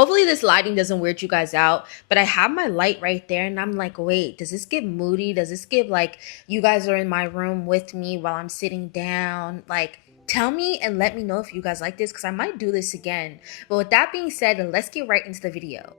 Hopefully this lighting doesn't weird you guys out, but I have my light right there and I'm like, wait, does this give moody? Does this give like you guys are in my room with me while I'm sitting down? Like, tell me and let me know if you guys like this because I might do this again. But with that being said, let's get right into the video.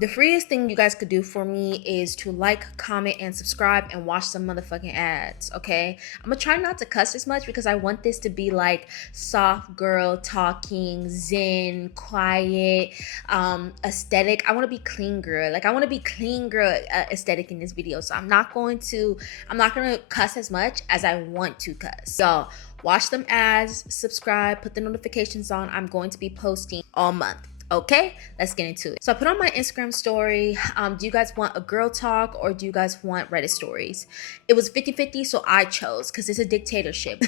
The freest thing you guys could do for me is to like, comment, and subscribe and watch some motherfucking ads, okay? I'm gonna try not to cuss as much because I want this to be like soft girl talking, zen, quiet, aesthetic. I want to be clean girl. Like I want to be clean girl aesthetic in this video. So I'm not gonna cuss as much as I want to cuss. So watch them ads, subscribe, put the notifications on. I'm going to be posting all month. Okay, let's get into it. So I put on my Instagram story, do you guys want a girl talk or do you guys want Reddit stories? It was 50-50, so I chose because it's a dictatorship.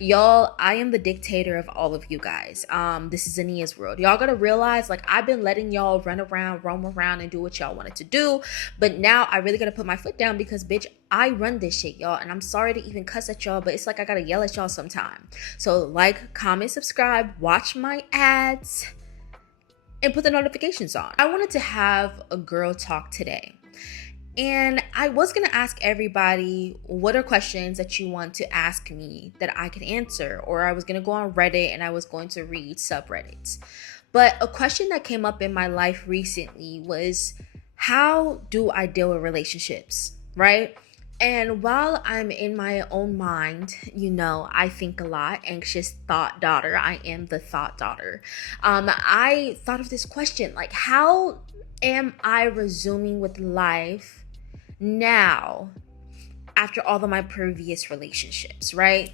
Y'all, I am the dictator of all of you guys. This is Ania's world. Y'all gotta realize, like, I've been letting y'all run around, roam around, and do what y'all wanted to do, but now I really gotta put my foot down because, bitch, I run this shit, y'all, and I'm sorry to even cuss at y'all, but it's like I gotta yell at y'all sometime. So like, comment, subscribe, watch my ads, and put the notifications on. I wanted to have a girl talk today. And I was going to ask everybody what are questions that you want to ask me that I could answer. Or I was going to go on Reddit and I was going to read subreddits. But a question that came up in my life recently was, how do I deal with relationships, right? And while I'm in my own mind, you know, I think a lot, anxious thought daughter. I am the thought daughter. I thought of this question, like, how am I resuming with life now after all of my previous relationships, right?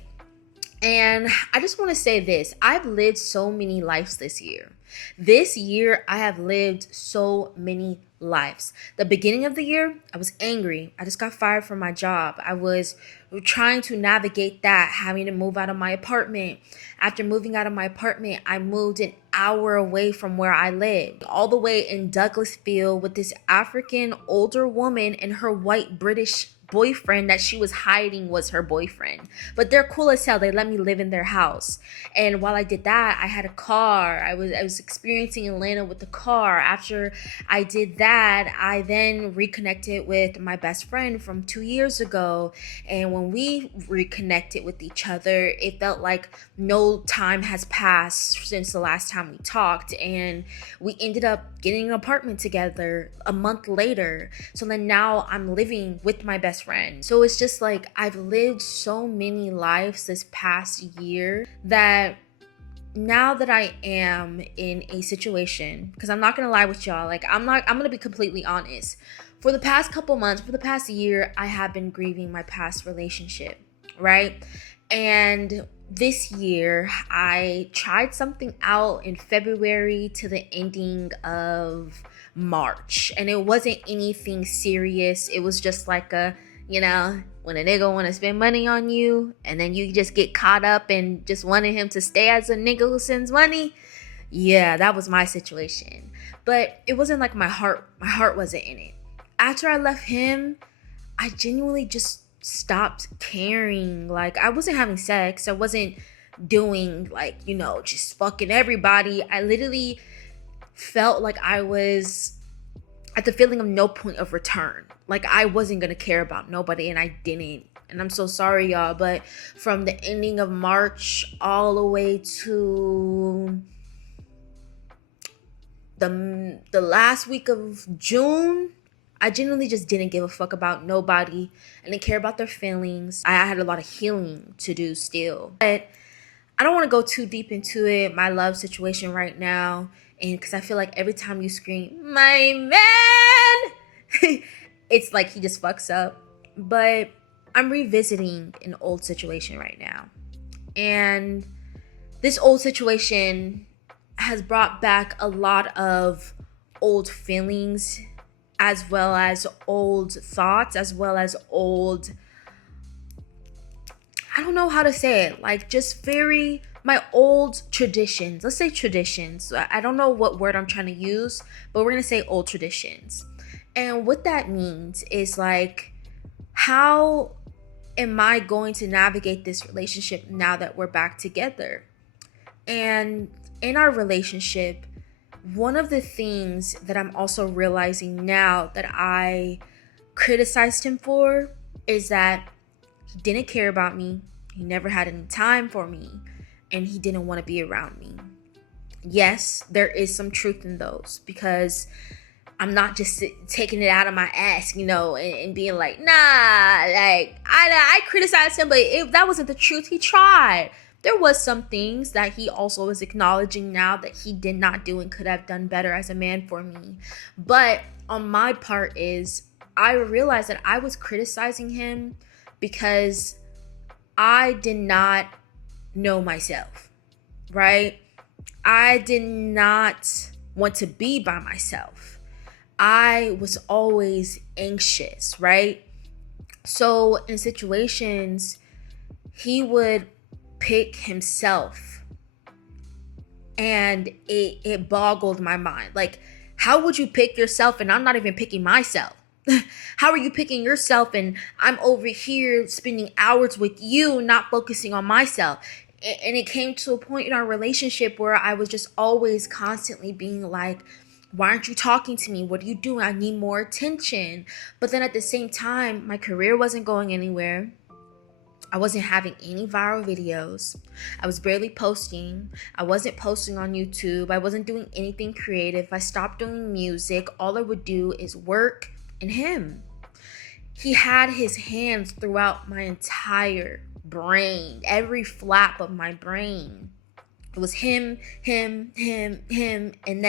And I just want to say this. I've lived so many lives this year. This year, I have lived so many lives. The beginning of the year, I was angry. I just got fired from my job. I was trying to navigate that, having to move out of my apartment. After moving out of my apartment, I moved an hour away from where I lived, all the way in Douglasville with this African older woman and her white British boyfriend that she was hiding was her boyfriend. But they're cool as hell. They let me live in their house. And while I did that, I had a car. I was experiencing Atlanta with the car. After I did that, I then reconnected with my best friend from 2 years ago. And when we reconnected with each other, it felt like no time has passed since the last time we talked. And we ended up getting an apartment together a month later. So then now I'm living with my best friend. So it's just like I've lived so many lives this past year that now that I am in a situation, because I'm not gonna lie with y'all, like I'm gonna be completely honest. For the past couple months, for the past year, I have been grieving my past relationship, right? And this year, I tried something out in February to the ending of March, and it wasn't anything serious. It was just like a, you know, when a nigga want to spend money on you and then you just get caught up in just wanting him to stay as a nigga who sends money. Yeah, that was my situation. But it wasn't like my heart wasn't in it. After I left him, I genuinely just stopped caring. Like, I wasn't having sex. I wasn't doing, like, you know, just fucking everybody. I literally felt like I was at the feeling of no point of return. Like I wasn't gonna care about nobody, and I didn't. And I'm so sorry, y'all. But from the ending of March all the way to the last week of June, I genuinely just didn't give a fuck about nobody. I didn't care about their feelings. I had a lot of healing to do still. But I don't want to go too deep into it, my love situation right now. And because I feel like every time you scream, my man, it's like he just fucks up. But I'm revisiting an old situation right now. And this old situation has brought back a lot of old feelings, as well as old thoughts, as well as old, I don't know how to say it, like just very my old traditions. Let's say traditions. I don't know what word I'm trying to use, but we're gonna say old traditions. And what that means is like, how am I going to navigate this relationship now that we're back together? And in our relationship, one of the things that I'm also realizing now that I criticized him for is that he didn't care about me. He never had any time for me, and he didn't want to be around me. Yes, there is some truth in those, because I'm not just taking it out of my ass, and being like, nah, like, I criticized him, but that wasn't the truth. He tried. There was some things that he also is acknowledging now that he did not do and could have done better as a man for me. But on my part is, I realized that I was criticizing him because I did not know myself, right? I did not want to be by myself. I was always anxious, right? So in situations, he would pick himself, and it boggled my mind. Like, how would you pick yourself and I'm not even picking myself? How are you picking yourself and I'm over here spending hours with you, not focusing on myself? And it came to a point in our relationship where I was just always constantly being like, why aren't you talking to me? What are you doing? I need more attention. But then at the same time, my career wasn't going anywhere. I wasn't having any viral videos. I was barely posting. I wasn't posting on YouTube. I wasn't doing anything creative. I stopped doing music. All I would do is work and him. He had his hands throughout my entire brain, every flap of my brain. It was him, and then him, and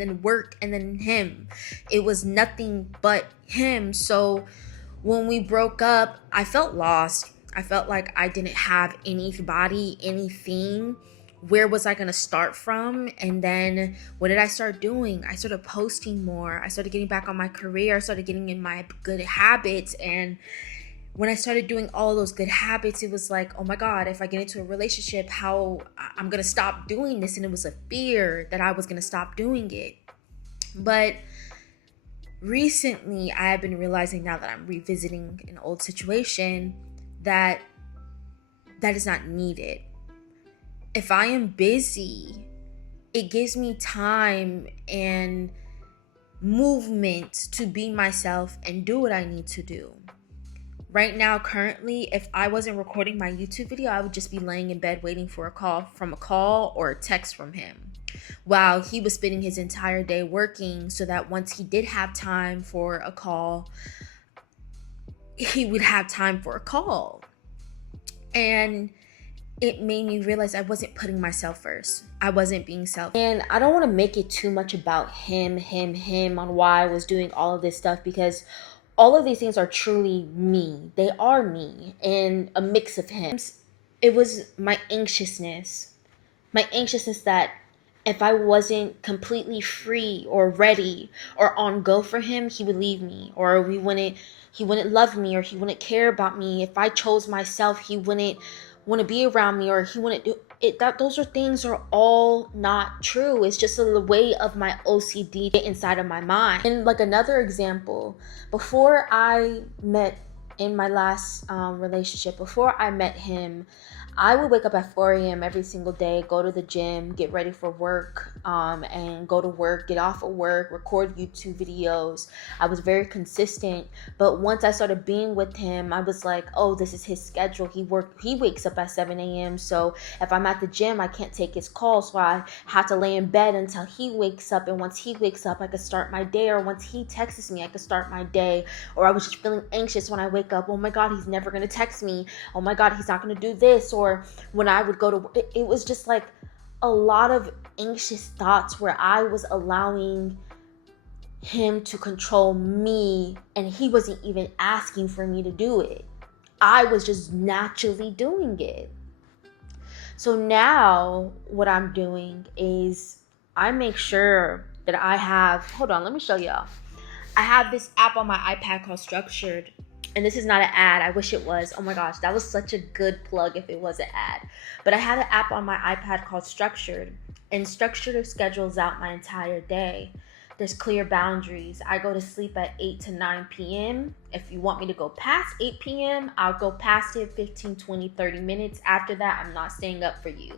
then work, and then him. It was nothing but him. So when we broke up, I felt lost. I felt like I didn't have anybody, anything. Where was I going to start from? And then what did I start doing? I started posting more. I started getting back on my career. I started getting in my good habits. And when I started doing all those good habits, it was like, oh my God, if I get into a relationship, how I'm going to stop doing this. And it was a fear that I was going to stop doing it. But recently, I have been realizing, now that I'm revisiting an old situation, that is not needed. If I am busy, it gives me time and movement to be myself and do what I need to do. Right now, currently, if I wasn't recording my YouTube video, I would just be laying in bed waiting for a call or a text from him, while he was spending his entire day working, so that once he did have time for a call, he would have time for a call. And it made me realize I wasn't putting myself first. I wasn't being selfish. And I don't want to make it too much about him on why I was doing all of this stuff, because all of these things are truly me. They are me and a mix of him. It was my anxiousness that if I wasn't completely free or ready or on go for him, he would leave me, or he wouldn't love me, or he wouldn't care about me. If I chose myself, he wouldn't want to be around me, or he wouldn't do it. Those things are all not true. It's just a way of my OCD inside of my mind. And like another example, before I met in my last relationship, before I met him, I would wake up at 4 a.m. every single day, go to the gym, get ready for work, and go to work, get off of work, record YouTube videos. I was very consistent. But once I started being with him, I was like, oh, this is his schedule. He wakes up at 7 a.m. So if I'm at the gym, I can't take his call. So I have to lay in bed until he wakes up. And once he wakes up, I could start my day. Or once he texts me, I could start my day. Or I was just feeling anxious when I wake up. Oh my God, he's never going to text me. Oh my God, he's not going to do this. Or when I would go to, it was just like a lot of anxious thoughts where I was allowing him to control me, and he wasn't even asking for me to do it. I was just naturally doing it. So now what I'm doing is I make sure that I have, hold on, let me show y'all. I have this app on my iPad called Structured. And this is not an ad. I wish it was. Oh my gosh, that was such a good plug if it was an ad. But I have an app on my iPad called Structured. And Structured schedules out my entire day. There's clear boundaries. I go to sleep at 8 to 9 p.m. If you want me to go past 8 p.m., I'll go past it 15, 20, 30 minutes. After that, I'm not staying up for you.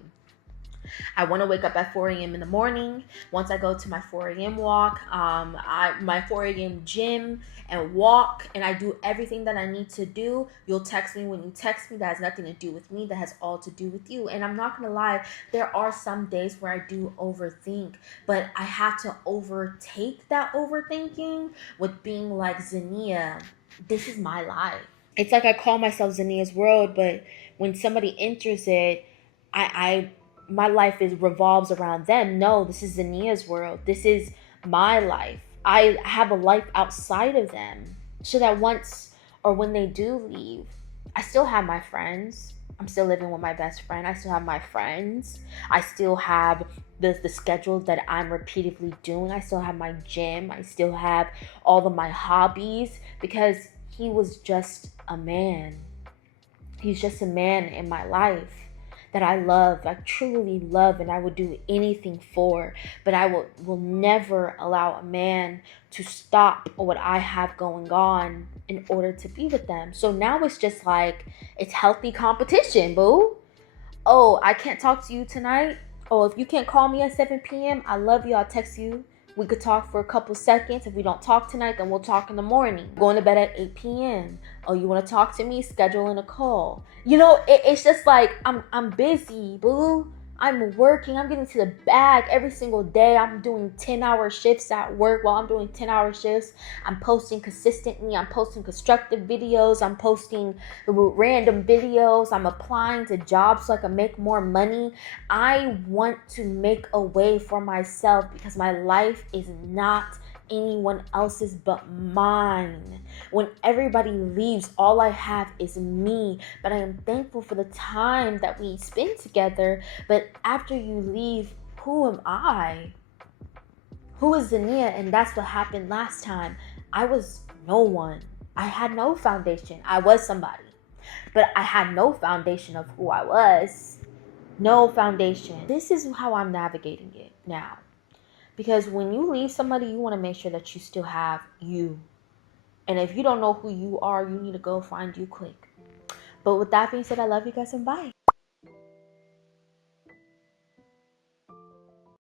I want to wake up at 4 a.m. in the morning. Once I go to my 4 a.m. walk, my 4 a.m. gym and walk, and I do everything that I need to do. You'll text me when you text me. That has nothing to do with me. That has all to do with you. And I'm not going to lie, there are some days where I do overthink, but I have to overtake that overthinking with being like, Zania, this is my life. It's like I call myself Zania's world, but when somebody enters it, I my life is revolves around them. No, this is Zania's world. This is my life. I have a life outside of them. So that once or when they do leave, I still have my friends. I'm still living with my best friend. I still have my friends. I still have the schedule that I'm repeatedly doing. I still have my gym. I still have all of my hobbies because he was just a man. He's just a man in my life that I love, I truly love, and I would do anything for. But I will never allow a man to stop what I have going on in order to be with them. So now it's just like, it's healthy competition, boo. Oh, I can't talk to you tonight. Oh, if you can't call me at 7 p.m., I love you. I'll text you. We could talk for a couple seconds. If we don't talk tonight, then we'll talk in the morning. Going to bed at 8 p.m. Oh, you want to talk to me? Schedule in a call. You know, it's just like, I'm busy, boo. I'm working. I'm getting to the bag every single day. I'm doing 10-hour shifts at work. While I'm doing 10-hour shifts, I'm posting consistently. I'm posting constructive videos. I'm posting random videos. I'm applying to jobs so I can make more money. I want to make a way for myself because my life is not anyone else's but mine. When everybody leaves, all I have is me. But I am thankful for the time that we spend together. But after you leave, who am I? Who is Zania? And that's what happened last time. I was no one. I had no foundation. I was somebody, but I had no foundation of who I was. No foundation. This is how I'm navigating it now. Because when you leave somebody, you want to make sure that you still have you. And if you don't know who you are, you need to go find you quick. But with that being said, I love you guys and bye.